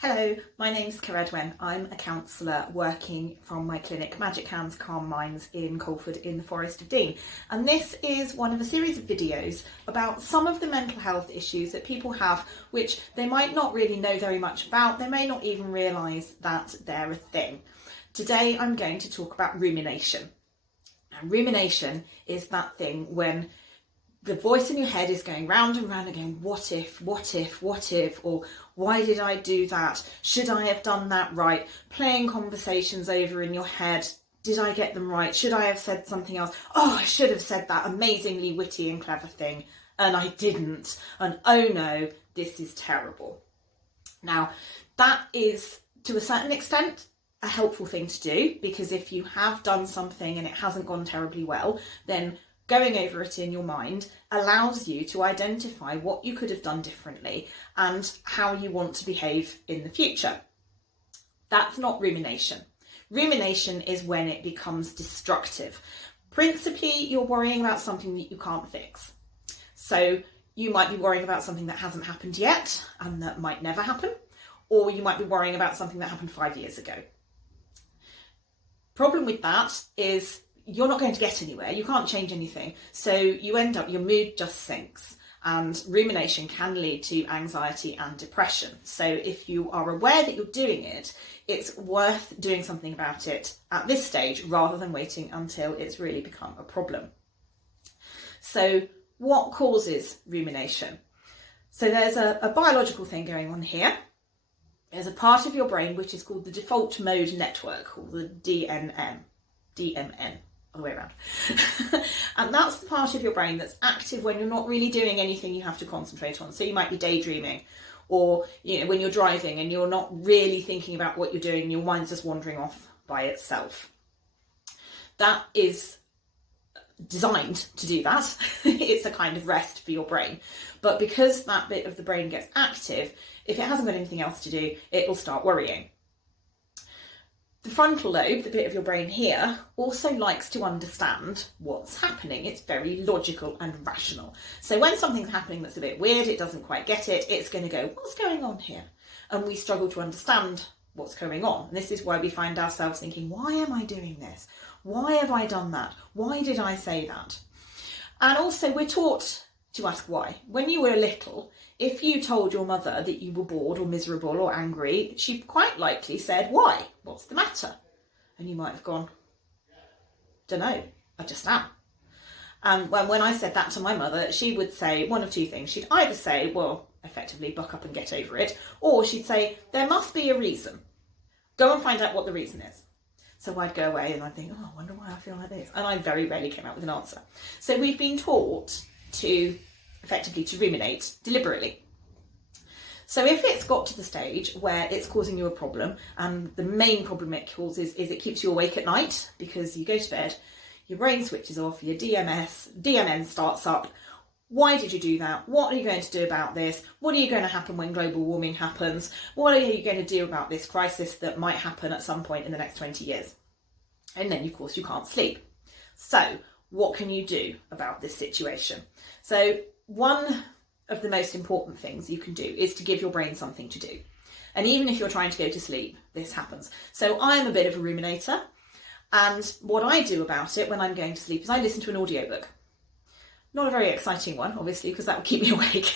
Hello, my name's Caredwen. I'm a counsellor working from my clinic Magic Hands Calm Minds in Colford in the Forest of Dean, and this is one of a series of videos about some of the mental health issues that people have which they might not really know very much about. They may not even realise that they're a thing. Today I'm going to talk about rumination. Now, rumination is that thing when the voice in your head is going round and round again, what if, or why did I do that? Should I have done that right? Playing conversations over in your head. Did I get them right? Should I have said something else? Oh, I should have said that amazingly witty and clever thing, and I didn't. And oh no, this is terrible. Now, that is, to a certain extent, a helpful thing to do, because if you have done something and it hasn't gone terribly well, then going over it in your mind allows you to identify what you could have done differently and how you want to behave in the future. That's not rumination. Rumination is when it becomes destructive. Principally, you're worrying about something that you can't fix. So you might be worrying about something that hasn't happened yet and that might never happen, or you might be worrying about something that happened 5 years ago. Problem with that is you're not going to get anywhere. You can't change anything. So you end up, your mood just sinks, and rumination can lead to anxiety and depression. So if you are aware that you're doing it, it's worth doing something about it at this stage rather than waiting until it's really become a problem. So what causes rumination? So there's a biological thing going on here. There's a part of your brain which is called the default mode network, or the DMN. The way around. And that's the part of your brain that's active when you're not really doing anything you have to concentrate on. So you might be daydreaming, or when you're driving and you're not really thinking about what you're doing, your mind's just wandering off by itself. That is designed to do that. It's a kind of rest for your brain. But because that bit of the brain gets active, if it hasn't got anything else to do, it will start worrying. The frontal lobe, the bit of your brain here, also likes to understand what's happening. It's very logical and rational. So when something's happening that's a bit weird, it doesn't quite get it, it's going to go, what's going on here? And we struggle to understand what's going on. And this is why we find ourselves thinking, why am I doing this? Why have I done that? Why did I say that? And also we're taught to ask why. When you were little, if you told your mother that you were bored or miserable or angry, she quite likely said, why? What's the matter? And you might have gone, dunno, I just am. And when I said that to my mother, she would say one of two things. She'd either say, well, effectively, buck up and get over it, or she'd say, there must be a reason. Go and find out what the reason is. So I'd go away and I'd think, oh, I wonder why I feel like this. And I very rarely came out with an answer. So we've been taught to effectively to ruminate deliberately. So if it's got to the stage where it's causing you a problem, and the main problem it causes is it keeps you awake at night because you go to bed, your brain switches off, your DMN starts up. Why did you do that? What are you going to do about this? What are you going to happen when global warming happens? What are you going to do about this crisis that might happen at some point in the next 20 years? And then, of course, you can't sleep. So what can you do about this situation? So one of the most important things you can do is to give your brain something to do. And even if you're trying to go to sleep, this happens. So I'm a bit of a ruminator. And what I do about it when I'm going to sleep is I listen to an audiobook. Not a very exciting one, obviously, because that will keep me awake.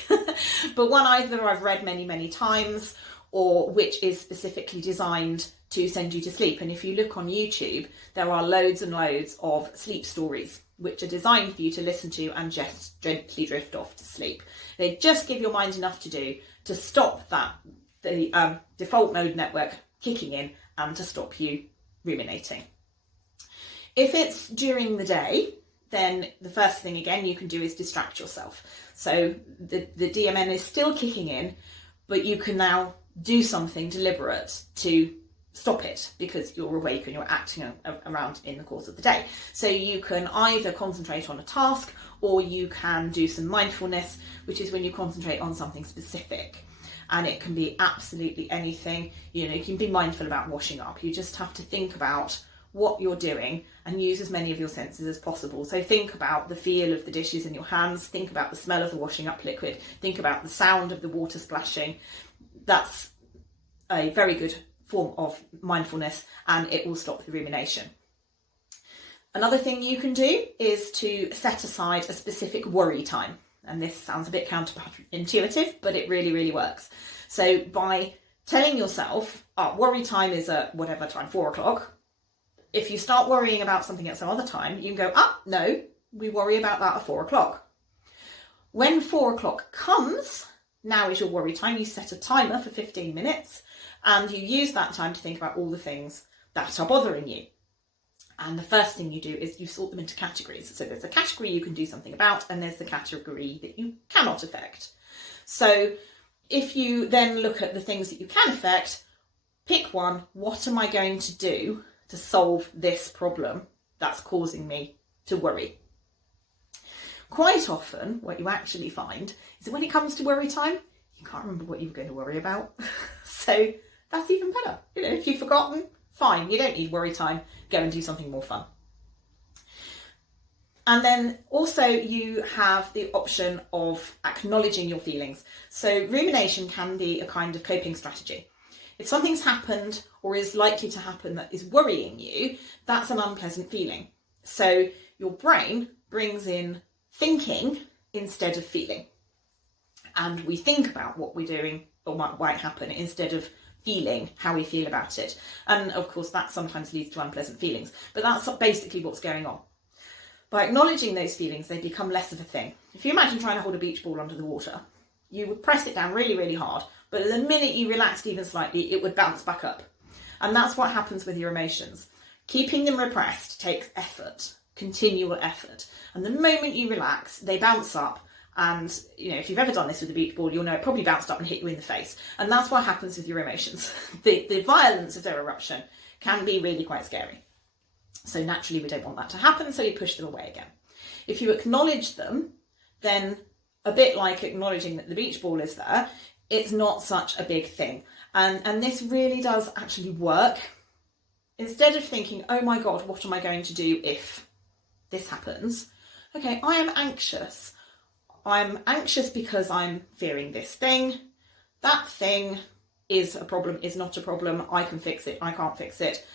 But one either I've read many, many times, or which is specifically designed to send you to sleep. And if you look on YouTube, there are loads and loads of sleep stories which are designed for you to listen to and just gently drift off to sleep. They just give your mind enough to do to stop the default mode network kicking in and to stop you ruminating. If it's during the day, then the first thing again you can do is distract yourself. So the DMN is still kicking in, but you can now do something deliberate to stop it because you're awake and you're acting around in the course of the day. So you can either concentrate on a task, or you can do some mindfulness, which is when you concentrate on something specific. And it can be absolutely anything. You can be mindful about washing up. You just have to think about what you're doing and use as many of your senses as possible. So think about the feel of the dishes in your hands, think about the smell of the washing up liquid, think about the sound of the water splashing. That's a very good form of mindfulness, and it will stop the rumination. Another thing you can do is to set aside a specific worry time. And this sounds a bit counterintuitive, but it really, really works. So by telling yourself, worry time is at whatever time, 4 o'clock. If you start worrying about something at some other time, you can go, no, we worry about that at 4 o'clock. When 4 o'clock comes, now is your worry time. You set a timer for 15 minutes and you use that time to think about all the things that are bothering you. And the first thing you do is you sort them into categories. So there's a category you can do something about, and there's the category that you cannot affect. So if you then look at the things that you can affect, pick one. What am I going to do to solve this problem that's causing me to worry? Quite often, what you actually find is that when it comes to worry time, you can't remember what you were going to worry about. So that's even better. If you've forgotten, fine, you don't need worry time, go and do something more fun. And then also you have the option of acknowledging your feelings. So rumination can be a kind of coping strategy. If something's happened or is likely to happen that is worrying you, that's an unpleasant feeling. So your brain brings in thinking instead of feeling. And we think about what we're doing or what might happen instead of feeling how we feel about it. And of course that sometimes leads to unpleasant feelings, but that's basically what's going on. By acknowledging those feelings, they become less of a thing. If you imagine trying to hold a beach ball under the water, you would press it down really, really hard, but the minute you relaxed even slightly, it would bounce back up. And that's what happens with your emotions. Keeping them repressed takes effort, continual effort. And the moment you relax, they bounce up. And, if you've ever done this with a beach ball, you'll know it probably bounced up and hit you in the face. And that's what happens with your emotions. The violence of their eruption can be really quite scary. So naturally, we don't want that to happen, so you push them away again. If you acknowledge them, then a bit like acknowledging that the beach ball is there, it's not such a big thing. And this really does actually work. Instead of thinking, oh my God, what am I going to do if this happens? Okay, I am anxious. I'm anxious because I'm fearing this thing. That thing is a problem, is not a problem. I can fix it, I can't fix it.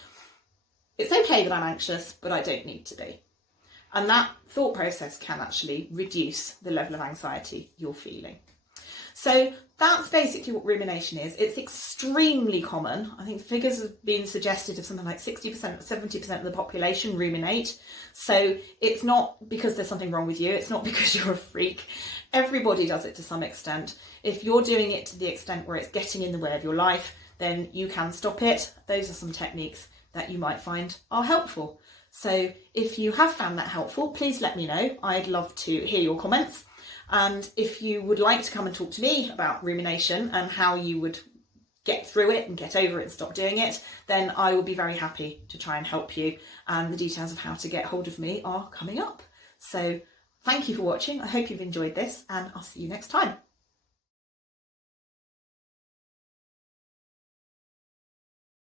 It's okay that I'm anxious, but I don't need to be. And that thought process can actually reduce the level of anxiety you're feeling. So that's basically what rumination is. It's extremely common. I think figures have been suggested of something like 60%, 70% of the population ruminate. So it's not because there's something wrong with you. It's not because you're a freak. Everybody does it to some extent. If you're doing it to the extent where it's getting in the way of your life, then you can stop it. Those are some techniques that you might find are helpful. So if you have found that helpful, please let me know. I'd love to hear your comments. And if you would like to come and talk to me about rumination and how you would get through it and get over it and stop doing it, then I will be very happy to try and help you. And the details of how to get hold of me are coming up. So thank you for watching. I hope you've enjoyed this, and I'll see you next time.